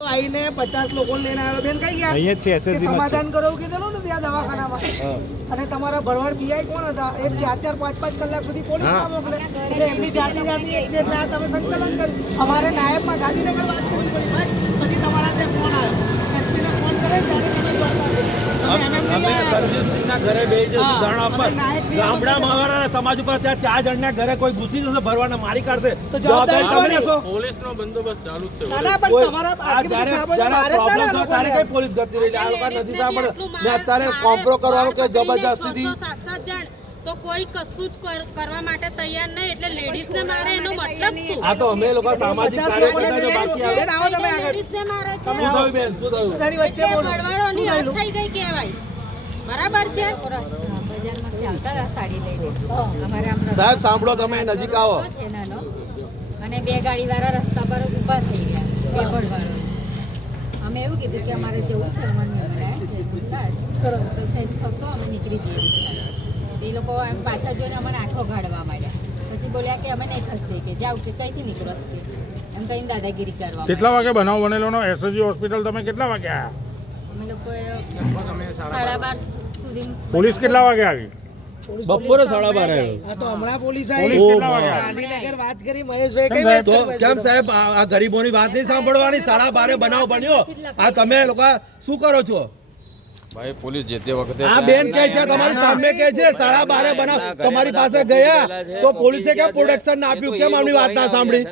આઈને 50 લોકો લઈને આવ્યો બેન કઈ ગયા અહીંયા છે એસએસજી માં સમાધાન કરો કીધેલું ને ત્યાં દવાખાનામાં અને તમારા ભરવાડ પીઆઈ કોણ હતા એક 4-4 5-5 કલાક સુધી પોલીસ માં મોકલે એટલે એમની જાતિ એક છે એટલે આ તમે સંકલન કરી અમારે નાયબમાં ગાંધીનગર વાત કરવી પડી ભાઈ પછી તમારા ત્યાં ફોન આવ્યો એસપી ને ફોન કરે ત્યારે તમે અમે સરજીતસિંહના ઘરે બેસી જશું ધરણા પર ગામડામાં અમારા સમાજ ઉપર ત્યાં 4 જણના ઘરે કોઈ ઘૂસી જશે ભરવાના મારી કાઢશે તો જવાબદારી તમે લેશો પોલીસનો બંદોબસ્ત ચાલુ જ છે ના પણ તમારા આટલી બધી છાપો છે મારે જ ના લોકો તારે કઈ પોલીસ કરતી રહી આ લોકો નથી સાંભળે ને અત્યારે કોમ્પ્રો કરવાનો કે જબરજસ્તીથી તો કોઈ કશું જ કરવા માટે તૈયાર નહીં એટલે લેડીઝ ને મારે એનો મતલબ શું? આ તો અમે લોકો સામાજિક કાર્યકર્તા છે બાકી આવે બેન આવો તમે આગળ લેડીઝ ને મારે છે શું થયું બેન શું થયું બધાની વચ્ચે બોલો ભરવાડોની હદ થઈ ગઈ કહેવાય. બરાબર છે. બજારમાંથી આવતા હતા સાડી લઈને અમારે આમ સાહેબ સાંભળો તમે નજીક આવો છે નાનો અને 2 ગાડીવાળા રસ્તા પર ઊભા થઈ ગયા 2 ભરવાડો અમે એવું કીધું કે અમારે જવું છે અમારે મળાયા છે અમદાવાદ તો સહેજ ખસો અમે નીકળી જઈએ રિક્ષા એ લોકો એમ પાછળ જોઈને અમને આંખો ગાળવા માંડ્યા પછી બોલ્યા કે અમે નહીં ખસી કે જાવ કે કઈથી નીકળો છો કે એમ કહીને દાદાગીરી કરવા કેટલા વાગે બનાવ બનેલો નો એસએસજી હોસ્પિટલ તમે કેટલા વાગે આવ્યા અમે લોકોએ 12:30 સુધી પોલીસ કેટલા વાગે આવી બપોરે 12:30 આવ્યો આ તો હમણાં પોલીસ પોલીસ આવી કેટલા વાગે આવી ગાંધીનગર વાત કરી મહેશભાઈ કઈ સાહેબ, વાત કરી? કેમ સાહેબ આ ગરીબોની વાત નહીં સાંભળવાની 12:30 બનાવ બન્યો આ તમે લોકો શું કરો છો ભાઈ પોલીસ જે તે વખતે આ બેન કહે છે તમારી સામે કહે છે 12:30 બનાવ તમારી પાસે ગયા તો પોલીસે કેમ પ્રોટેક્શન ના આપ્યું કેમ આમની વાત ના સાંભળી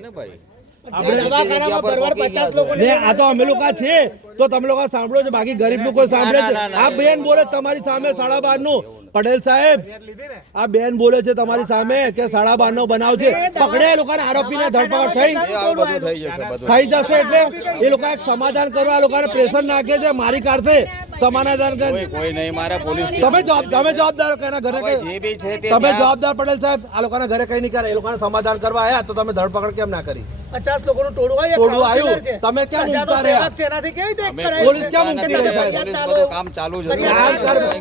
દવાખાનામાં ભરવાડ 50 લોકો ને આ તો અમે લોકો છે તો તમે લોકો સાંભળો છો બાકી ગરીબ લોકો સાંભળે છે આ બેન બોલે તમારી સામે 12:30 નું પટેલ સાહેબ આ બેન બોલે છે તમારી સામે કે 12:30 નો બનાવ છે પકડે એ લોકોને આરોપીને ધરપકડ થઈ જશે એટલે એ લોકો એક સમાધાન કરો આ લોકોને પ્રેશર નાખે છે મારી કાઢશે સમાધાન કરે કોઈ નહીં મારે પોલીસ તમે જવાબદાર કેના ઘરે તમે જવાબદાર પટેલ સાહેબ આ લોકોના ઘરે કઈ નહીં કરે એ લોકોને સમાધાન કરવા આયા તો તમે ધરપકડ કેમ ના કરી 50 લોકોનું ટોળું આવ્યું ટોળું આવ્યું તમે કેમ ઊંઘતા રહ્યા છે એનાથી કેવી રીતે કરાય? પોલીસ કેમ ઊંઘતી રહી સાહેબ બધું કામ ચાલુ છે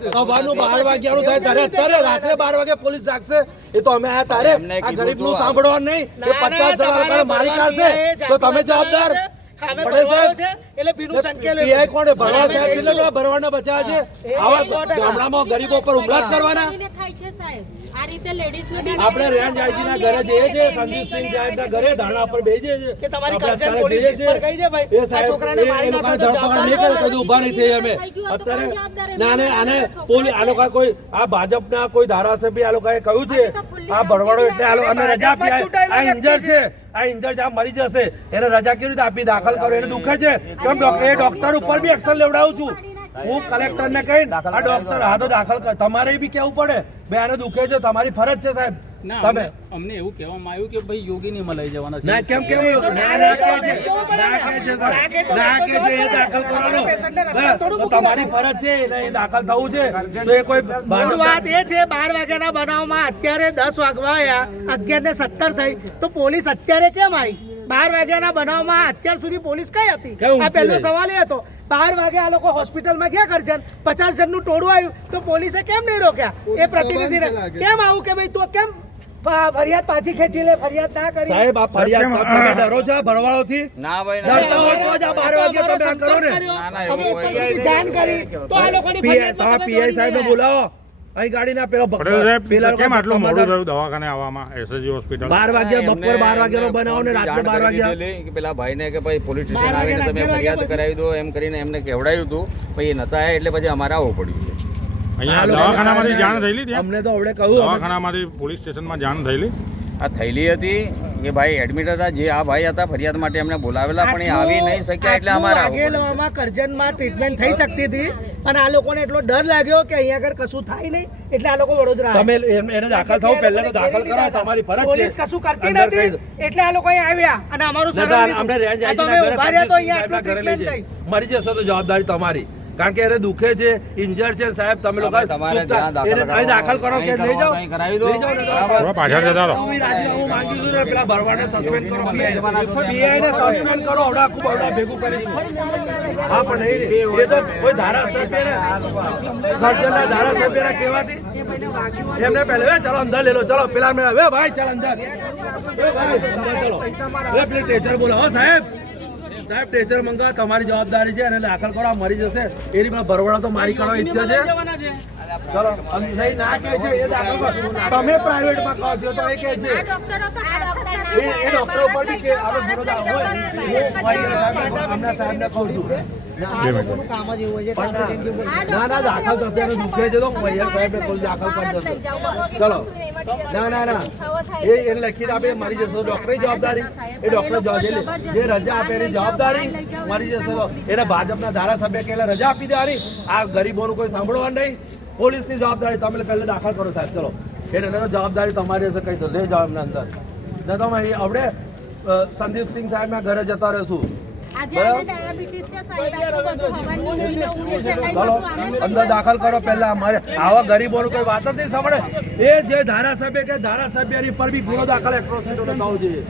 સવારનું 12 વાગ્યાનું થાય ત્યારે રાત્રે 12 વાગે પોલીસ જાગશે એ તો અમે આયા તારે આ ગરીબનું સાંભળવાનું નહીં એ 50 જણા લોકોને મારી કાઢશે તો તમે જવાબદાર ખામે પટેલ ભરવાડો સાહેબ છે એટલે ભીનું સંકેલ પીઆઈ કોણે ભરવાડ સાહેબ કેટલા ભરવાડને બચાવ્યા છે આવા ગામડામાં ગરીબો પર હુમલા જ કરવાના ખાઈને ખાય છે સાહેબ. આ રીતે લેડીઝ ને આપણે રેણજાયજીના ઘરે જઈએ છીએ સંદીપસિંહ સાહેબના ઘરે ધારણા પર બેસીએ છીએ કે તમારી આપણે કરજણ અત્યારે પોલીસ જઈએ વિસ્તાર કહી દે ભાઈ એ આ સાહેબ છોકરાને મારી એ લોકોને નાખો તો ધરપકડ નહીં કરે કદી ઊભા નહીં થઈ અમે અત્યારે નાને આને પોલીસ આ લોકો કોઈ આ ભાજપના કોઈ ધારાસભ્ય આ લોકોએ કહ્યું છે આ ભરવાડો એટલે આ લોકોને રજા આપી આ ઇન્જર છે આ ઇન્જર જ્યાં મરી જશે એને રજા કેવી રીતે આપી દાખલ કરો એને દુખે છે કેમ ડોક્ટર ઉપર બી એક્શન લેવડાવું છું હું કલેક્ટર ને કહીને આ ડોક્ટર હા તો દાખલ કર તમારે બી કેવું પડે બે આને દુખે છે તમારી ફરજ છે સાહેબ તમે અમને એવું કહેવામાં આવ્યું કે ભાઈ યોગીનીમાં લઈ જવાના છે ના કેમ કેમ ના કે છે એ દાખલ કરવાનો તો તમારી ફરજ છે એટલે એ દાખલ થવું છે તો એ કોઈ મૂળ વાત એ છે 12 વાગ્યાના બનાવમાં અત્યારે 10 વાગવા આવ્યા 11:17 થઈ તો પોલીસ અત્યારે કેમ આવી 12 વાગ્યાના બનાવમાં અત્યાર સુધી પોલીસ કઈ હતી કેમ આ પહેલો ઊંઘી સવાલ એ હતો 12 વાગે આ લોકો હોસ્પિટલમાં ગયા કરજણ 50 જણનું ટોળું આવ્યું તો પોલીસે કેમ નહીં રોક્યા એ પ્રતિનિધિને કેમ આવું કે ભાઈ તું કેમ ફરિયાદ પાછી ખેંચી લે ફરિયાદ ના કરી સાહેબ આ ફરિયાદ તમે ડરો છો ભરવાડોથી ના ભાઈ ડરતા હોય તો જ આ 12 વાગે તમે આ કરો ને અમે ઉપર સુધી જાણ કરી તો આ લોકોની ફરિયાદ તો પીઆઈ સાહેબ ને બોલાવો અહીં ગાડીના પેલો પટેલ સાહેબ પેલા કેમ આટલું મોડું સમાધાન- થયું દવાખાને આવવામાં એસએસજી હોસ્પિટલ 12 વાગ્યા બપોર 12 વાગ્યાનો બનાવો ને રાત્રે 12 વાગ્યા કે પેલા ભાઈને કે ભાઈ પોલીસ સ્ટેશન આવીને તમે ફરિયાદ કરાવી દો એમ કરીને એમને કહેવડાવ્યું હતું પછી એ નતા આવ્યા એટલે પછી અમારે આવવું પડ્યું છે અહીંયા દવાખાનામાંથી જાણ થયેલી ત્યાં અમને તો આવડે કહ્યું અમે દવાખાનામાંથી પોલીસ સ્ટેશનમાં જાણ થયેલી આ થયેલી હતી કે ભાઈ એડમિટ હતા જે આ ભાઈ હતા ફરિયાદ માટે એમને બોલાવેલા પણ એ આવી નહીં શક્યા એટલે અમારે આવવું પડ્યું. આગેલવામાં કરજણમાં ટ્રીટમેન્ટ થઈ શકતી હતી અને આ લોકોને એટલો ડર લાગ્યો કે અહીંયા આગળ કશું થાય નહીં એટલે આ લોકો વડોદરા તમે એને દાખલ થવું પહેલા તો દાખલ કરાવો તમારી ફરજ છે પોલીસ કશું કરતી અંદર નથી એટલે આ લોકો અહીંયા આવ્યા અને અમારું નહીં તો સલાહ લીધું. આપણે રેન્જ આ તો અમે ઉભા રહ્યા તો અહીંયા સાહેબના આટલું ઘરે લઈ ટ્રીટમેન્ટ થઈ જાય મરી જશે તો જવાબદારી તમારી કારણ કે એને દુખે છે ઇન્જર છે સાહેબ તમે લોકો તમારે ચૂપચાપ જ્યાં દાખલ એને અહીં દાખલ કરો કે લઈ જાઓ અહીં કરાવી દો. લઈ જાઓ ને તો થોડા પાછળ જતા રહો. હું રાજીનામું માંગુ છું ને પેલા ભરવાડને સસ્પેન્ડ કરો પીઆઈ ને સસ્પેન્ડ કરો હવડા ખૂબ હવડા ભેગું કરીશું હા પણ નહીં એ તો કોઈ ધારાસભ્ય ને સર્જનના ધારાસભ્યને કહેવાથી એમને પહેલા ચાલો અંદર લે લો ચલો પેલા મેળા ભાઈ ચાલ અંદર ભાઈ અંદર ચલો પેલી ટીચર બોલો હો સાહેબ સાહેબ ટેચર મંગા તમારી જવાબદારી છે અને દાખલ કરો આ મરી જશે એની પણ ભરવાડા તો મારી કરવા ઈચ્છા છે ચલો નહીં ના કહે છે એ દાખલ કરો તમે પ્રાઇવેટમાં કહો છો તો એ કહે છે એ ડોક્ટર ઉપર બી કે આપણે બરોડા હોય હું હમણાં સાહેબને કહું છું કામ જ એવું હોય છે ના ના દાખલ થશે અને દુખે છે તો વૈયા સાહેબને કહું દાખલ કરી દેશે ચલો ના એ એને લખીને આપે મરી જશે ડોક્ટરની જવાબદારી એ ડોક્ટર જે રજા આપે એની જવાબદારી મરી જશે તો એને ભાજપના ધારાસભ્ય કે રજા આપી દેવાની આ ગરીબોનું કોઈ સાંભળવાનું નહીં પોલીસની જવાબદારી તમે પહેલા દાખલ કરો સાહેબ ચલો એને જવાબદારી તમારી હશે કઈ તો લઈ જાઓ એમના અંદર ને તમે અહીં આપણે સંદીપસિંહ સાહેબના ઘરે જતા રહેશું ચલો અંદર દાખલ કરો પહેલા અમારે આવા ગરીબોનું કોઈ વાત જ નહીં સાંભળે એ જે ધારાસભ્ય કે ધારાસભ્યની પર બી ગુનો દાખલ એટ્રોસિટીનો થવો જોઈએ